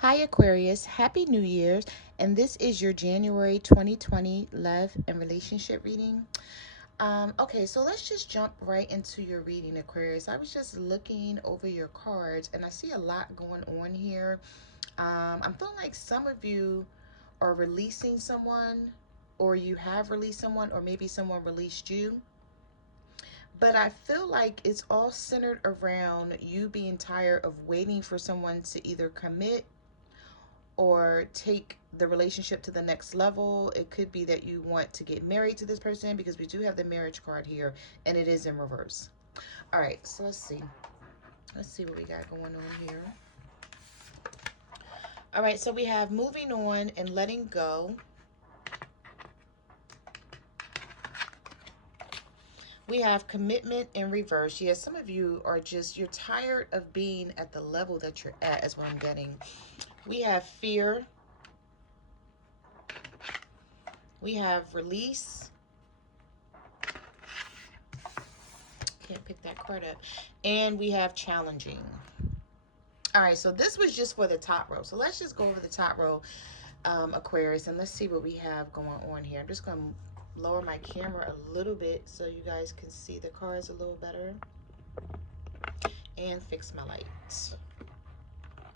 Hi, Aquarius. Happy New Year's. And this is your January 2020 love and relationship reading. Okay, so let's just jump right into your reading, Aquarius. I was just looking over your cards and I see a lot going on here. I'm feeling like some of you are releasing someone, or you have released someone, or maybe someone released you. But I feel like it's all centered around you being tired of waiting for someone to either commit or take the relationship to the next level. It could be that you want to get married to this person, because we do have the marriage card here and it is in reverse. All right, so let's see. Let's see what we got going on here. All right, so we have moving on and letting go. We have commitment in reverse. Yes, some of you are just, you're tired of being at the level that you're at, is what I'm getting. We have fear. We have release. Can't pick that card up. And we have challenging. All right, so this was just for the top row. So let's just go over the top row, Aquarius, and let's see what we have going on here. I'm just going to lower my camera a little bit so you guys can see the cards a little better. And fix my lights.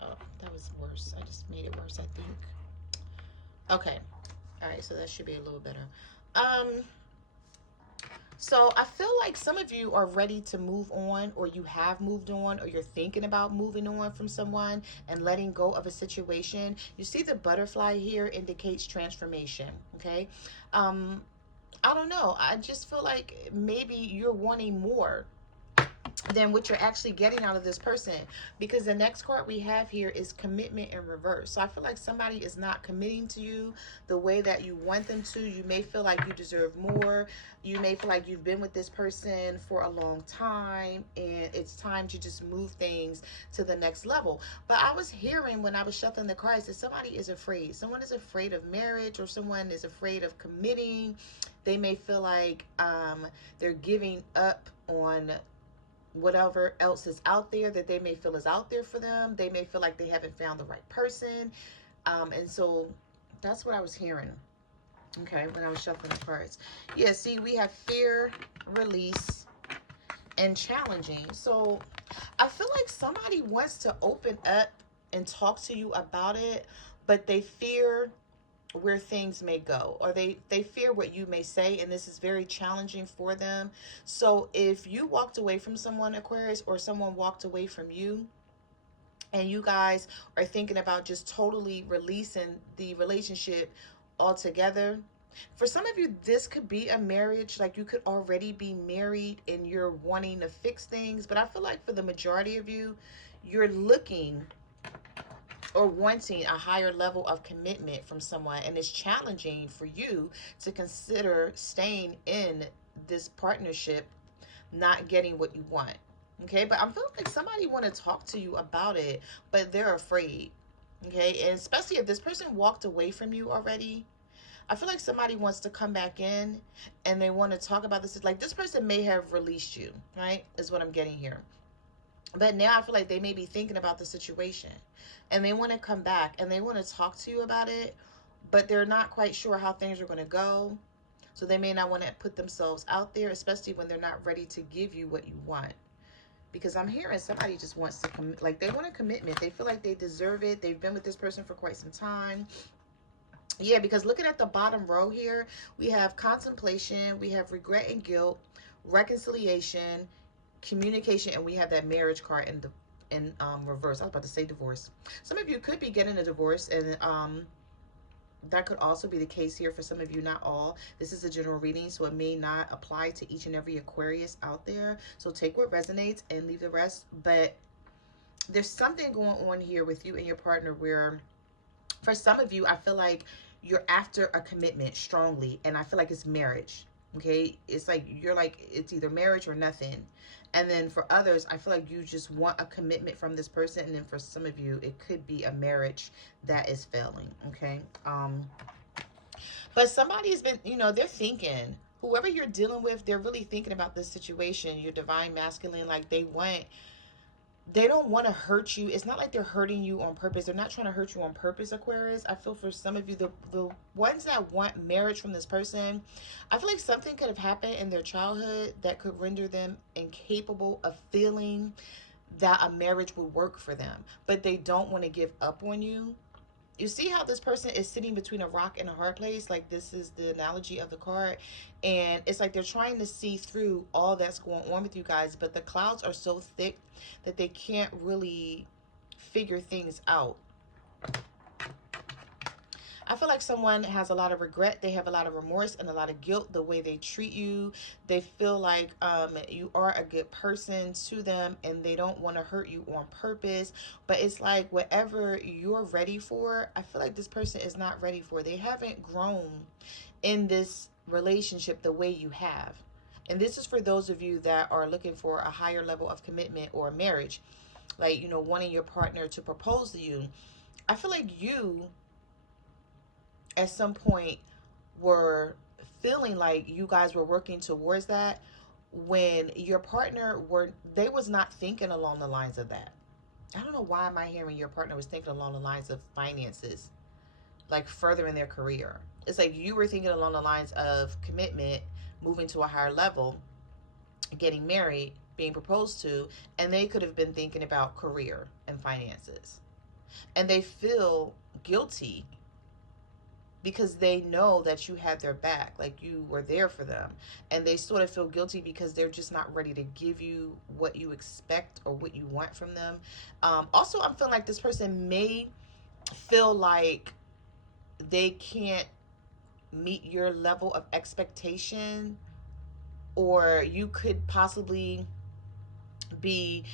Oh, that was worse. I just made it worse, I think. Okay. All right, so that should be a little better. So I feel like some of you are ready to move on, or you have moved on, or you're thinking about moving on from someone and letting go of a situation. You see the butterfly here indicates transformation, okay? I don't know. I just feel like maybe you're wanting more than what you're actually getting out of this person, because the next card we have here is commitment in reverse. So I feel like somebody is not committing to you the way that you want them to. You may feel like you deserve more. You may feel like you've been with this person for a long time and it's time to just move things to the next level. But I was hearing when I was shuffling the cards that somebody is afraid. Someone is afraid of marriage, or someone is afraid of committing. They may feel like they're giving up on whatever else is out there that they may feel is out there for them. They may feel like they haven't found the right person. And so that's what I was hearing, okay, when I was shuffling the cards. Yeah, see, we have fear, release, and challenging. So I feel like somebody wants to open up and talk to you about it, but they fear where things may go, or they fear what you may say, and this is very challenging for them. So if you walked away from someone, Aquarius, or someone walked away from you, and you guys are thinking about just totally releasing the relationship altogether, for some of you this could be a marriage. Like, you could already be married and you're wanting to fix things. But I feel like for the majority of you, you're looking or wanting a higher level of commitment from someone, and it's challenging for you to consider staying in this partnership, not getting what you want. Okay, but I'm feeling like somebody want to talk to you about it, but they're afraid. Okay, and especially if this person walked away from you already, I feel like somebody wants to come back in and they want to talk about this. Like, this person may have released you, right? Is what I'm getting here. But now I feel like they may be thinking about the situation and they want to come back and they want to talk to you about it, but they're not quite sure how things are going to go. So they may not want to put themselves out there, especially when they're not ready to give you what you want. Because I'm hearing somebody just wants to commit, like they want a commitment. They feel like they deserve it. They've been with this person for quite some time. Yeah, because looking at the bottom row here, we have contemplation, we have regret and guilt, reconciliation, communication, and we have that marriage card in the reverse. I was about to say divorce. Some of you could be getting a divorce, and that could also be the case here for some of you, not all. This is a general reading, so it may not apply to each and every Aquarius out there. So take what resonates and leave the rest. But there's something going on here with you and your partner where, for some of you, I feel like you're after a commitment strongly, and I feel like it's marriage. Okay, it's like you're like, it's either marriage or nothing. And then for others, I feel like you just want a commitment from this person, and then for some of you it could be a marriage that is failing. Okay, but somebody's been, they're thinking, whoever you're dealing with, they're really thinking about this situation. Your divine masculine, like they want they don't want to hurt you. It's not like they're hurting you on purpose. They're not trying to hurt you on purpose, Aquarius. I feel for some of you, the ones that want marriage from this person, I feel like something could have happened in their childhood that could render them incapable of feeling that a marriage would work for them. But they don't want to give up on you. You see how this person is sitting between a rock and a hard place? Like, this is the analogy of the card. And it's like they're trying to see through all that's going on with you guys, but the clouds are so thick that they can't really figure things out. I feel like someone has a lot of regret. They have a lot of remorse and a lot of guilt the way they treat you. They feel like you are a good person to them, and they don't want to hurt you on purpose. But it's like whatever you're ready for, I feel like this person is not ready for. They haven't grown in this relationship the way you have. And this is for those of you that are looking for a higher level of commitment or marriage, like, you know, wanting your partner to propose to you. I feel like you at some point were feeling like you guys were working towards that when your partner they was not thinking along the lines of that. I don't know why am I hearing your partner was thinking along the lines of finances, like furthering their career. It's like you were thinking along the lines of commitment, moving to a higher level, getting married, being proposed to, and they could have been thinking about career and finances. And they feel guilty because they know that you had their back, like you were there for them. And they sort of feel guilty because they're just not ready to give you what you expect or what you want from them. Also, I'm feeling like this person may feel like they can't meet your level of expectation, or you could possibly be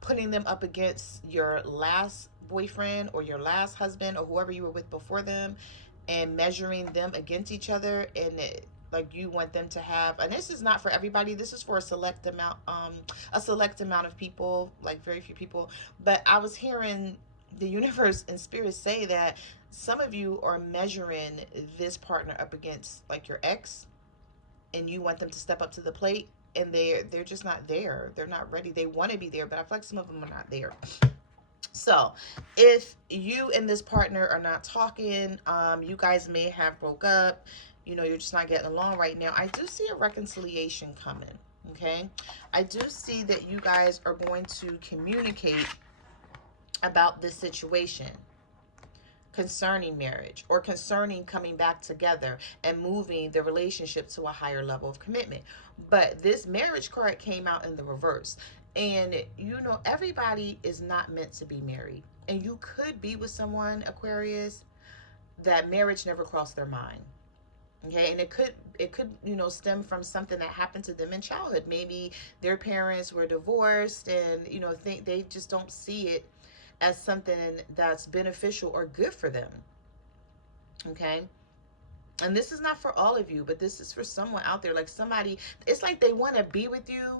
putting them up against your last boyfriend or your last husband or whoever you were with before them, and measuring them against each other. And like you want them to have, and this is not for everybody, this is for a select amount of people, like very few people. But I was hearing the universe and spirit say that some of you are measuring this partner up against like your ex, and you want them to step up to the plate, and they're just not there. They're not ready. They want to be there, but I feel like some of them are not there. So if you and this partner are not talking, you guys may have broke up, you know, you're just not getting along right now. I do see a reconciliation coming. Okay, I do see that you guys are going to communicate about this situation concerning marriage, or concerning coming back together and moving the relationship to a higher level of commitment. But this marriage card came out in the reverse. And you know, everybody is not meant to be married. And you could be with someone, Aquarius, that marriage never crossed their mind. Okay, and it could you know, stem from something that happened to them in childhood. Maybe their parents were divorced, and you know, think they just don't see it as something that's beneficial or good for them. Okay, and this is not for all of you, but this is for someone out there, like somebody, it's like they want to be with you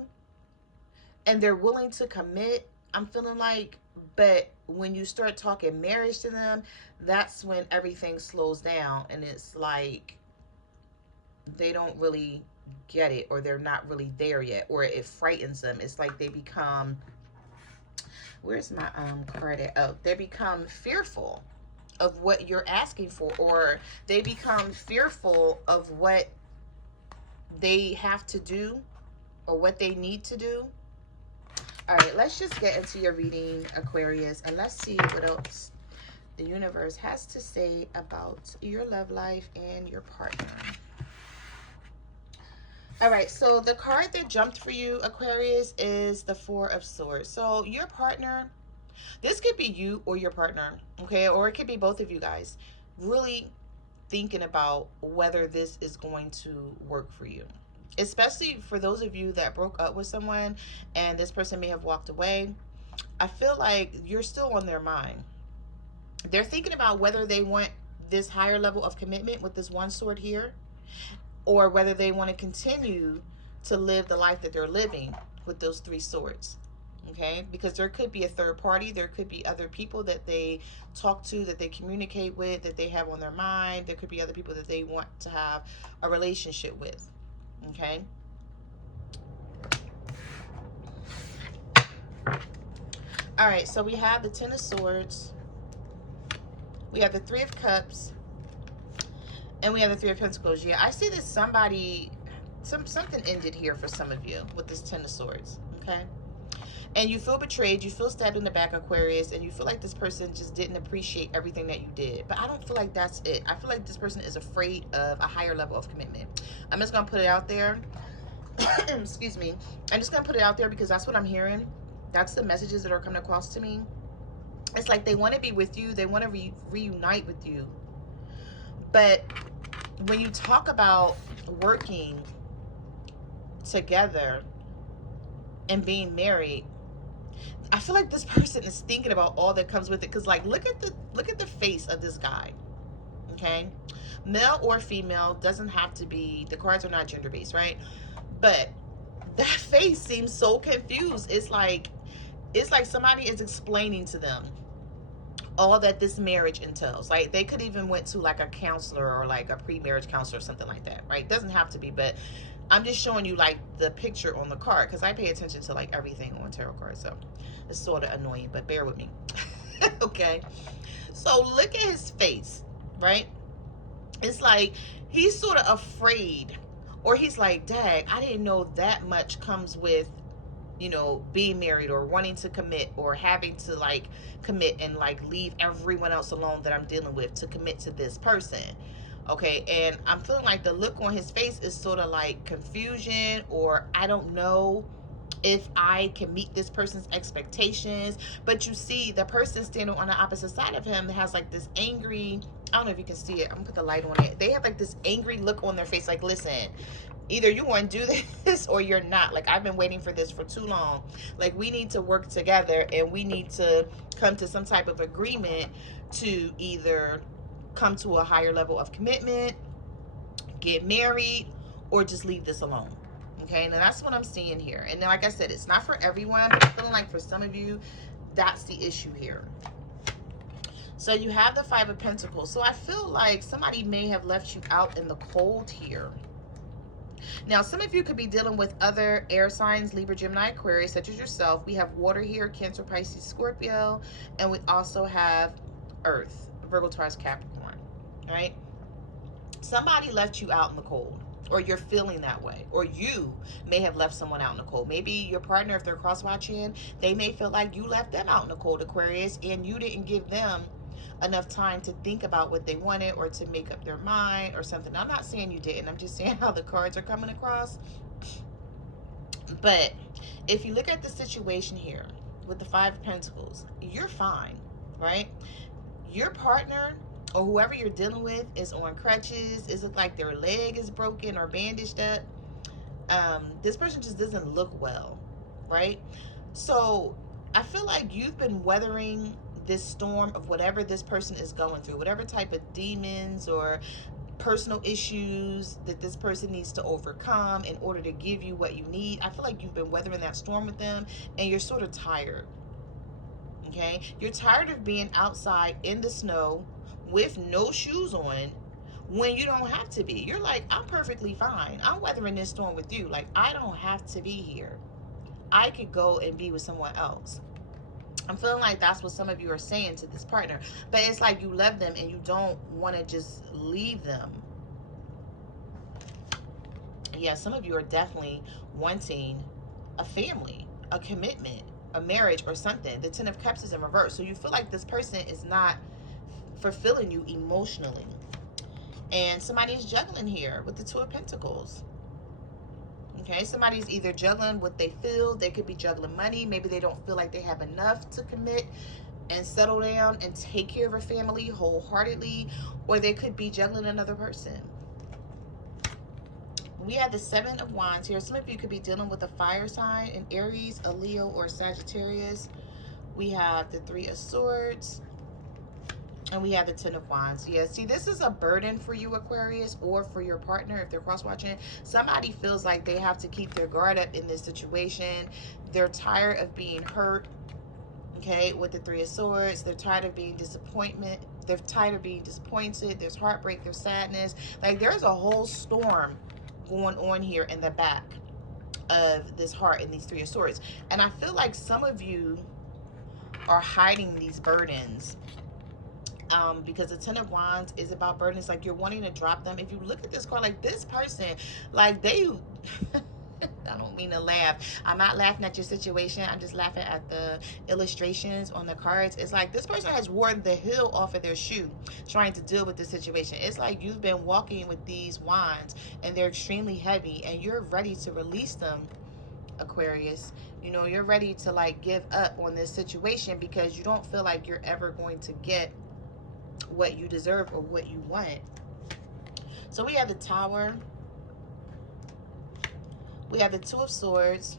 and they're willing to commit, I'm feeling like, but when you start talking marriage to them, that's when everything slows down, and it's like they don't really get it, or they're not really there yet, or it frightens them. It's like they become, where's my card at? Oh, they become fearful of what you're asking for, or they become fearful of what they have to do or what they need to do. All right, let's just get into your reading, Aquarius, and let's see what else the universe has to say about your love life and your partner. All right, so the card that jumped for you, Aquarius, is the Four of Swords. So your partner, this could be you or your partner, okay? Or it could be both of you guys really thinking about whether this is going to work for you. Especially for those of you that broke up with someone and this person may have walked away. I feel like you're still on their mind. They're thinking about whether they want this higher level of commitment with this one sword here, or whether they want to continue to live the life that they're living with those three swords. Okay, because there could be a third party, there could be other people that they talk to, that they communicate with, that they have on their mind. There could be other people that they want to have a relationship with. Okay, All right, so we have the Ten of Swords, we have the Three of Cups, and we have the Three of Pentacles. Yeah, I see that somebody, something ended here for some of you with this Ten of Swords, okay? And you feel betrayed, you feel stabbed in the back, Aquarius, and you feel like this person just didn't appreciate everything that you did. But I don't feel like that's it. I feel like this person is afraid of a higher level of commitment. I'm just going to put it out there. Excuse me. I'm just going to put it out there because that's what I'm hearing. That's the messages that are coming across to me. It's like they want to be with you. They want to reunite with you. But when you talk about working together and being married, I feel like this person is thinking about all that comes with it. Because, like, look at the face of this guy. Okay, male or female, doesn't have to be. The cards are not gender based, right? But that face seems so confused. It's like somebody is explaining to them all that this marriage entails. Like, they could even went to like a counselor or like a pre-marriage counselor or something like that, right? Doesn't have to be, but I'm just showing you like the picture on the card because I pay attention to like everything on tarot cards, so it's sort of annoying, but bear with me. Okay, so look at his face, right? It's like he's sort of afraid, or he's like, dang, I didn't know that much comes with, you know, being married or wanting to commit or having to like commit and like leave everyone else alone that I'm dealing with to commit to this person. Okay, and I'm feeling like the look on his face is sort of like confusion, or I don't know if I can meet this person's expectations. But you see the person standing on the opposite side of him has like this angry, I don't know if you can see it, I'm gonna put the light on it. They have like this angry look on their face, like, listen, either you want to do this or you're not. Like, I've been waiting for this for too long. Like, we need to work together and we need to come to some type of agreement to either come to a higher level of commitment, get married, or just leave this alone. Okay, and that's what I'm seeing here. And then, like I said, it's not for everyone, but I'm feeling like for some of you, that's the issue here. So you have the Five of Pentacles. So I feel like somebody may have left you out in the cold here. Now, some of you could be dealing with other air signs, Libra, Gemini, Aquarius, such as yourself. We have water here, Cancer, Pisces, Scorpio, and we also have Earth, Virgo, Taurus, Capricorn, right? Somebody left you out in the cold, or you're feeling that way, or you may have left someone out in the cold. Maybe your partner, if they're cross-watching, they may feel like you left them out in the cold, Aquarius, and you didn't give them enough time to think about what they wanted or to make up their mind or something. I'm not saying you didn't. I'm just saying how the cards are coming across. But if you look at the situation here with the Five of Pentacles, you're fine, right? Your partner or whoever you're dealing with is on crutches. Is it like their leg is broken or bandaged up? This person just doesn't look well, right? So I feel like you've been weathering this storm of whatever this person is going through, whatever type of demons or personal issues that this person needs to overcome in order to give you what you need. I feel like you've been weathering that storm with them and you're sort of tired. Okay, you're tired of being outside in the snow with no shoes on when you don't have to be. You're like, I'm perfectly fine. I'm weathering this storm with you. Like, I don't have to be here. I could go and be with someone else. I'm feeling like that's what some of you are saying to this partner. But it's like you love them and you don't want to just leave them. Yeah, some of you are definitely wanting a family, a commitment, a marriage or something. The Ten of Cups is in reverse. So you feel like this person is not fulfilling you emotionally. And somebody's juggling here with the Two of Pentacles. Okay, somebody's either juggling what they feel. They could be juggling money. Maybe they don't feel like they have enough to commit and settle down and take care of a family wholeheartedly. Or they could be juggling another person. We have the Seven of Wands here. Some of you could be dealing with a fire sign, an Aries, a Leo, or Sagittarius. We have the Three of Swords. And we have the Ten of Wands. Yeah, see, this is a burden for you, Aquarius, or for your partner if they're cross-watching. Somebody feels like they have to keep their guard up in this situation. They're tired of being hurt, okay, with the Three of Swords. They're tired of being disappointment. They're tired of being disappointed. There's heartbreak. There's sadness. Like, there's a whole storm going on here in the back of this heart in these Three of Swords. And I feel like some of you are hiding these burdens. Because the Ten of Wands is about burdens, like you're wanting to drop them. If you look at this card, like this person, like they I don't mean to laugh. I'm not laughing at your situation. I'm just laughing at the illustrations on the cards. It's like this person has worn the heel off of their shoe trying to deal with the situation. It's like you've been walking with these wands and they're extremely heavy and you're ready to release them, Aquarius. You know, you're ready to like give up on this situation because you don't feel like you're ever going to get what you deserve or what you want. So we have the Tower. We have the Two of Swords.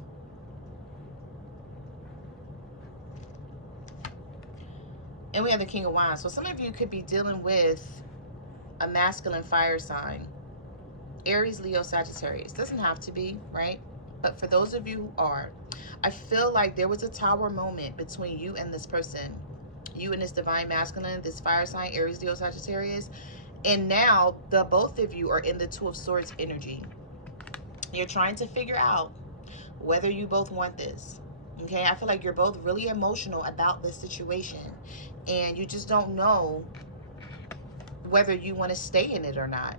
And we have the King of Wands. So some of you could be dealing with a masculine fire sign. Aries, Leo, Sagittarius. Doesn't have to be, right? But for those of you who are, I feel like there was a tower moment between you and this person. You and this divine masculine, this fire sign, Aries, Leo, Sagittarius. And now the both of you are in the Two of Swords energy. You're trying to figure out whether you both want this. Okay, I feel like you're both really emotional about this situation and you just don't know whether you want to stay in it or not.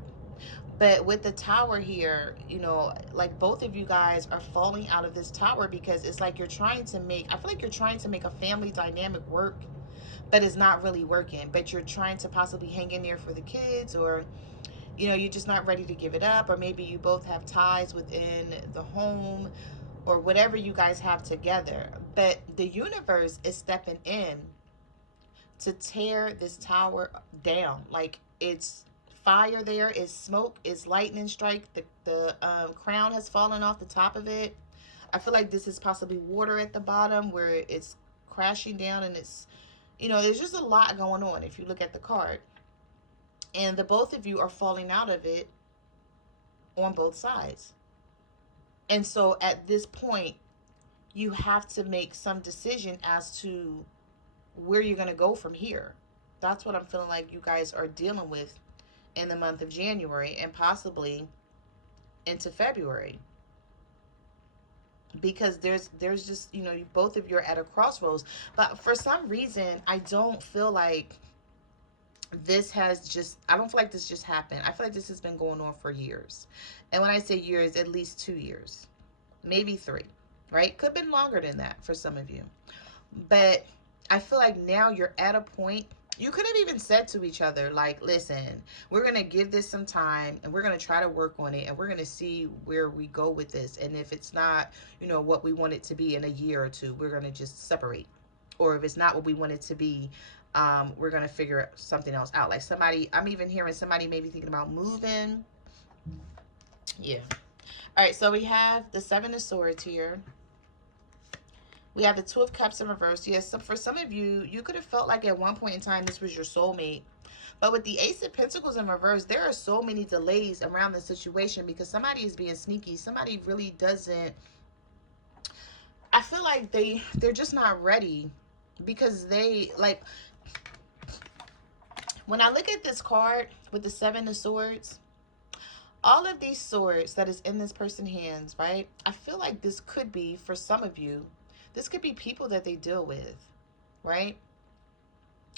But with the Tower here, you know, like both of you guys are falling out of this tower because it's like you're trying to make, I feel like you're trying to make a family dynamic work, but it's not really working. But you're trying to possibly hang in there for the kids, or you know, you're just not ready to give it up, or maybe you both have ties within the home or whatever you guys have together. But the universe is stepping in to tear this tower down. Like it's fire there, it's smoke, it's lightning strike. The crown has fallen off the top of it. I feel like this is possibly water at the bottom where it's crashing down, and it's, you know, there's just a lot going on if you look at the card. And the both of you are falling out of it on both sides. And so at this point, you have to make some decision as to where you're going to go from here. That's what I'm feeling like you guys are dealing with in the month of January and possibly into February. Because there's just, you know, both of you are at a crossroads. But for some reason, I don't feel like this has just, I don't feel like this just happened. I feel like this has been going on for years. And when I say years, at least 2 years, maybe 3, right? Could have been longer than that for some of you. But I feel like now you're at a point, you could have even said to each other, like, listen, we're going to give this some time and we're going to try to work on it and we're going to see where we go with this. And if it's not, you know, what we want it to be in a year or 2, we're going to just separate. Or if it's not what we want it to be, we're going to figure something else out. Like somebody, I'm even hearing somebody maybe thinking about moving. Yeah. All right, so we have the Seven of Swords here. We have the Two of Cups in reverse. Yes, so for some of you, you could have felt like at one point in time this was your soulmate. But with the Ace of Pentacles in reverse, there are so many delays around the situation because somebody is being sneaky. Somebody really doesn't, I feel like they're just not ready because they, like, when I look at this card with the Seven of Swords, all of these swords that is in this person's hands, right? I feel like this could be, for some of you, this could be people that they deal with, right?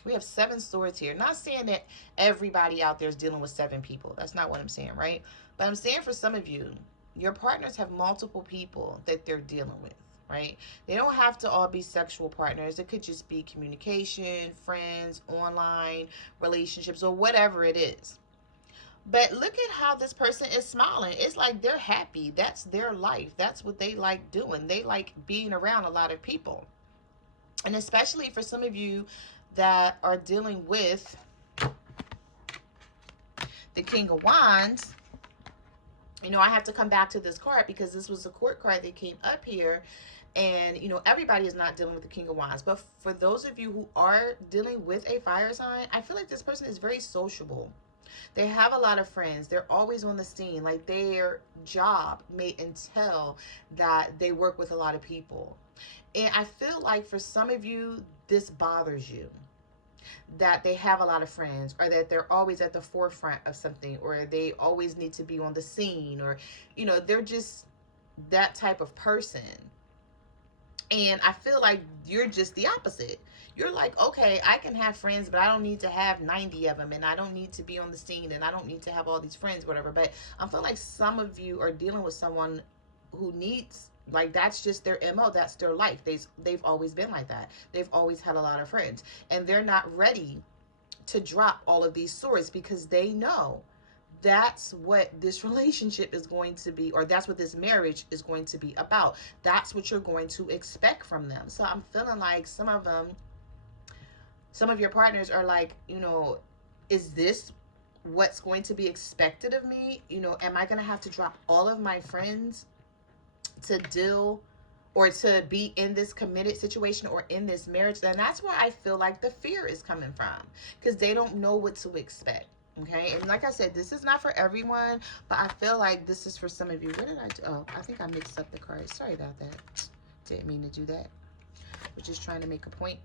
We have 7 swords here. Not saying that everybody out there is dealing with 7 people. That's not what I'm saying, right? But I'm saying for some of you, your partners have multiple people that they're dealing with, right? They don't have to all be sexual partners. It could just be communication, friends, online relationships, or whatever it is. But look at how this person is smiling. It's like they're happy. That's their life. That's what they like doing. They like being around a lot of people. And especially for some of you that are dealing with the King of Wands, you know, I have to come back to this card because this was a court card that came up here. And, you know, everybody is not dealing with the King of Wands. But for those of you who are dealing with a fire sign, I feel like this person is very sociable. They have a lot of friends. They're always on the scene. Like their job may entail that they work with a lot of people. And I feel like for some of you, this bothers you. That they have a lot of friends, or that they're always at the forefront of something, or they always need to be on the scene, or, you know, they're just that type of person. And I feel like you're just the opposite. You're like, okay, I can have friends, but I don't need to have 90 of them, and I don't need to be on the scene, and I don't need to have all these friends, whatever. But I feel like some of you are dealing with someone who needs, like, that's just their MO, that's their life. They've always been like that. They've always had a lot of friends, and they're not ready to drop all of these swords because they know that's what this relationship is going to be, or that's what this marriage is going to be about. That's what you're going to expect from them. So I'm feeling like some of them, some of your partners are like, is this what's going to be expected of me? Am I going to have to drop all of my friends to deal or to be in this committed situation or in this marriage? Then that's where I feel like the fear is coming from, because they don't know what to expect. Okay, and like I said, this is not for everyone, but I feel like this is for some of you. What did I do? Oh, I think I mixed up the cards. Sorry about that. Didn't mean to do that. We're just trying to make a point.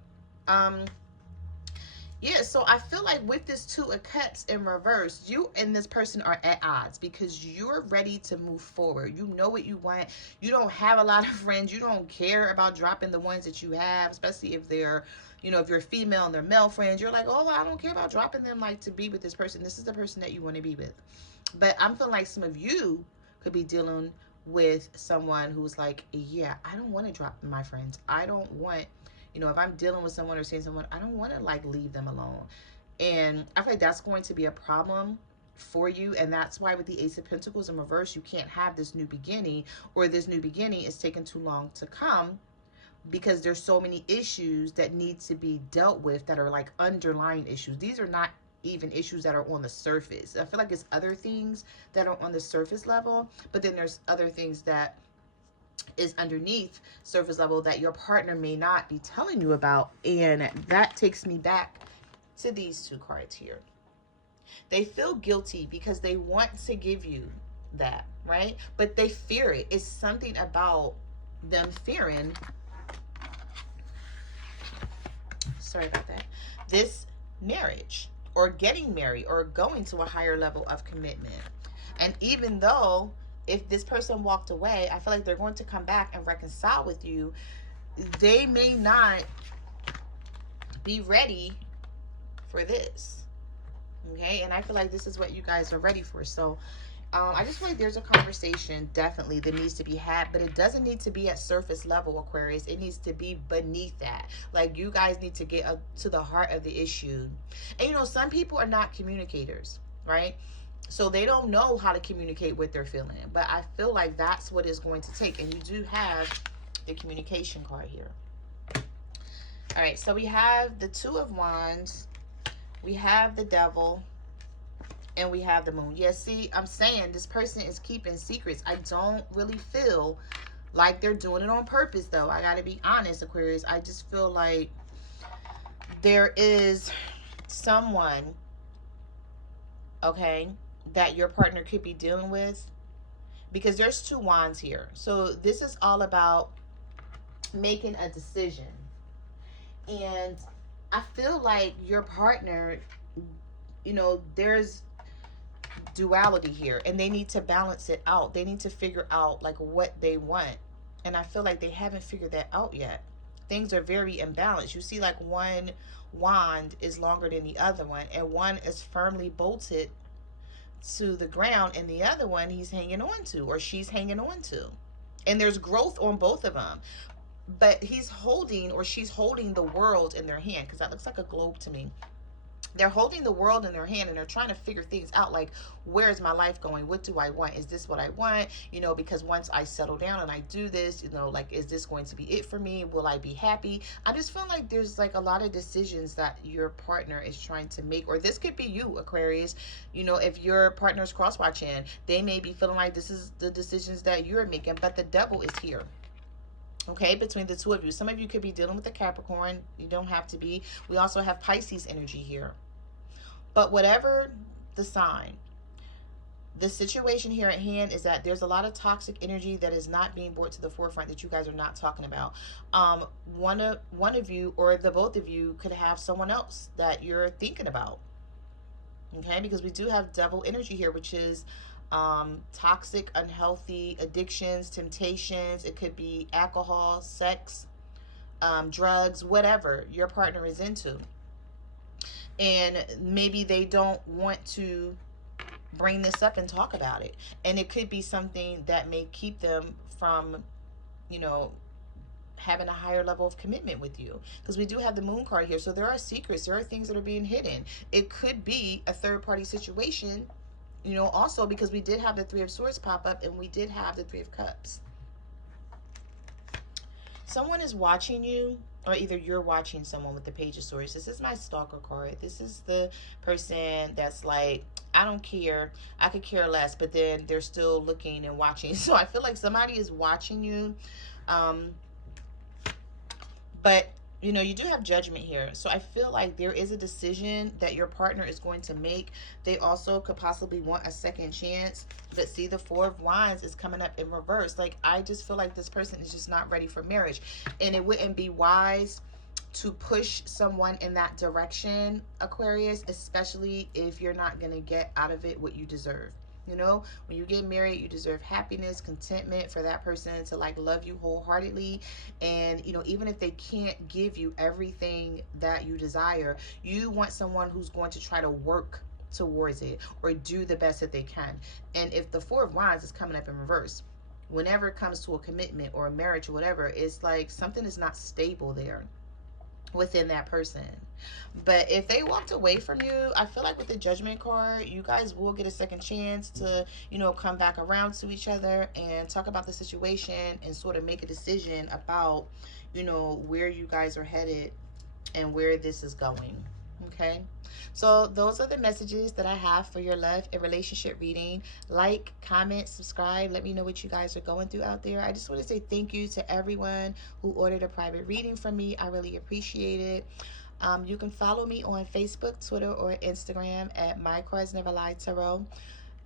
Yeah, so I feel like with this Two of Cups in reverse, you and this person are at odds because you're ready to move forward. You know what you want. You don't have a lot of friends. You don't care about dropping the ones that you have, especially if they're, if you're female and they're male friends. You're like, oh, I don't care about dropping them, like, to be with this person. This is the person that you want to be with. But I'm feeling like some of you could be dealing with someone who's like, yeah, I don't want to drop my friends. I don't want, if I'm dealing with someone or seeing someone, I don't want to, like, leave them alone. And I feel like that's going to be a problem for you. And that's why with the Ace of Pentacles in reverse, you can't have this new beginning, or this new beginning is taking too long to come, because there's so many issues that need to be dealt with that are like underlying issues. These are not even issues that are on the surface. I feel like it's other things that are on the surface level, but then there's other things that is underneath surface level that your partner may not be telling you about. And that takes me back to these two cards here. They feel guilty because they want to give you that, right? But they fear it. It's something about them fearing, sorry about that, this marriage, or getting married, or going to a higher level of commitment. And even though if this person walked away, I feel like they're going to come back and reconcile with you. They may not be ready for this. Okay, and I feel like this is what you guys are ready for. So I just feel like there's a conversation definitely that needs to be had, but it doesn't need to be at surface level, Aquarius. It needs to be beneath that. Like, you guys need to get to the heart of the issue. And some people are not communicators, right? So they don't know how to communicate what they're feeling. But I feel like that's what it's going to take. And you do have the communication card here. All right, so we have the Two of Wands. We have the Devil. And we have the Moon. Yeah, see, I'm saying this person is keeping secrets. I don't really feel like they're doing it on purpose, though. I got to be honest, Aquarius. I just feel like there is someone, okay, that your partner could be dealing with, because there's two wands here. So this is all about making a decision. And I feel like your partner, there's duality here, and they need to balance it out. They need to figure out, like, what they want. And I feel like they haven't figured that out yet. Things are very imbalanced. You see, like, one wand is longer than the other one, and one is firmly bolted to the ground, and the other one he's hanging on to, or she's hanging on to. And there's growth on both of them, but he's holding, or she's holding, the world in their hand, because that looks like a globe to me. They're holding the world in their hand, and they're trying to figure things out, like, where's my life going? What do I want? Is this what I want? Because once I settle down and I do this, like, is this going to be it for me? Will I be happy? I just feel like there's, like, a lot of decisions that your partner is trying to make, or this could be you, Aquarius. If your partner's cross-watching, they may be feeling like this is the decisions that you're making, but the Devil is here. Okay, between the two of you. Some of you could be dealing with a Capricorn. You don't have to be. We also have Pisces energy here. But whatever the sign, the situation here at hand is that there's a lot of toxic energy that is not being brought to the forefront, that you guys are not talking about. One of you, or the both of you, could have someone else that you're thinking about. Okay, because we do have Devil energy here, which is toxic, unhealthy addictions, temptations. It could be alcohol, sex, drugs, whatever your partner is into. And maybe they don't want to bring this up and talk about it. And it could be something that may keep them from, you know, having a higher level of commitment with you, because we do have the moon card here. So there are secrets, there are things that are being hidden. It could be a third party situation, you know, also because we did have the Three of Swords pop up and we did have the Three of Cups. Someone is watching you, or either you're watching someone with the Page of Swords. This is my stalker card. This is the person that's like, I don't care, I could care less, but then they're still looking and watching. So I feel like somebody is watching you. But you know, you do have Judgment here. So I feel like there is a decision that your partner is going to make. They also could possibly want a second chance. But see, the Four of Wands is coming up in reverse. Like, I just feel like this person is just not ready for marriage. And it wouldn't be wise to push someone in that direction, Aquarius, especially if you're not going to get out of it what you deserve. You know, when you get married, you deserve happiness, contentment, for that person to like love you wholeheartedly. And, you know, even if they can't give you everything that you desire, you want someone who's going to try to work towards it or do the best that they can. And if the Four of Wands is coming up in reverse, whenever it comes to a commitment or a marriage or whatever, it's like something is not stable there within that person. But if they walked away from you, I feel like with the Judgment card, you guys will get a second chance to, you know, come back around to each other and talk about the situation and sort of make a decision about, you know, where you guys are headed and where this is going. Okay, so those are the messages that I have for your love and relationship reading. Like, comment, subscribe. Let me know what you guys are going through out there. I just want to say thank you to everyone who ordered a private reading from me. I really appreciate it. You can follow me on Facebook, Twitter, or Instagram at My Cards Never Lie Tarot.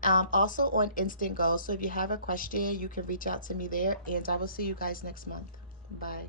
Also on Instant Go. So if you have a question, you can reach out to me there. And I will see you guys next month. Bye.